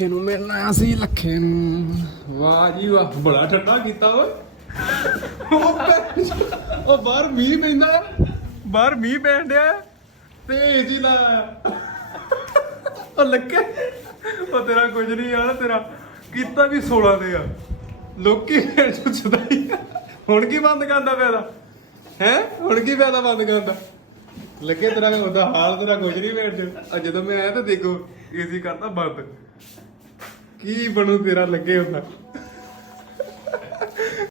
ਲੱਖੇ ਨੂੰ ਮਿਲਣਾ ਅਸੀਂ ਲੱਖੇ ਨੂੰ। ਵਾਹ ਜੀ ਵਾਹ, ਬੜਾ ਠੰਡਾ ਕੀਤਾ ਓਏ। ਉਹ ਬਾਹਰ ਮੀਂਹ ਪੈਂਦਾ, ਬਾਹਰ ਮੀਂਹ ਪੈਣ ਡਿਆ ਤੇ ਏਜੀ ਲਾਇਆ। ਉਹ ਲੱਗੇ, ਉਹ ਤੇਰਾ ਕੁਝ ਨਹੀਂ ਆ, ਤੇਰਾ ਕੀਤਾ ਵੀ 16 ਦੇ ਆ ਲੋਕੀ ਚੁੱਚਦਾਈ। ਹੁਣ ਕੀ ਬੰਦ ਕਰਦਾ ਪਿਆ ਹੈ? ਹੁਣ ਕੀ ਫਾਇਦਾ ਬੰਦ ਕਰਦਾ? ਲੱਗੇ ਤੇਰਾ ਉਹਦਾ ਹਾਲ, ਤੇਰਾ ਕੁਝ ਨਹੀਂ ਵੇਟ। ਜਦੋਂ ਮੈਂ ਆਇਆ ਤਾਂ ਦੇਖੋ ਏਸੀ ਕਰਤਾ ਬੰਦ, ਕੀ ਬਣੂ ਤੇਰਾ ਲੱਗੇ ਹੁੰਦਾ।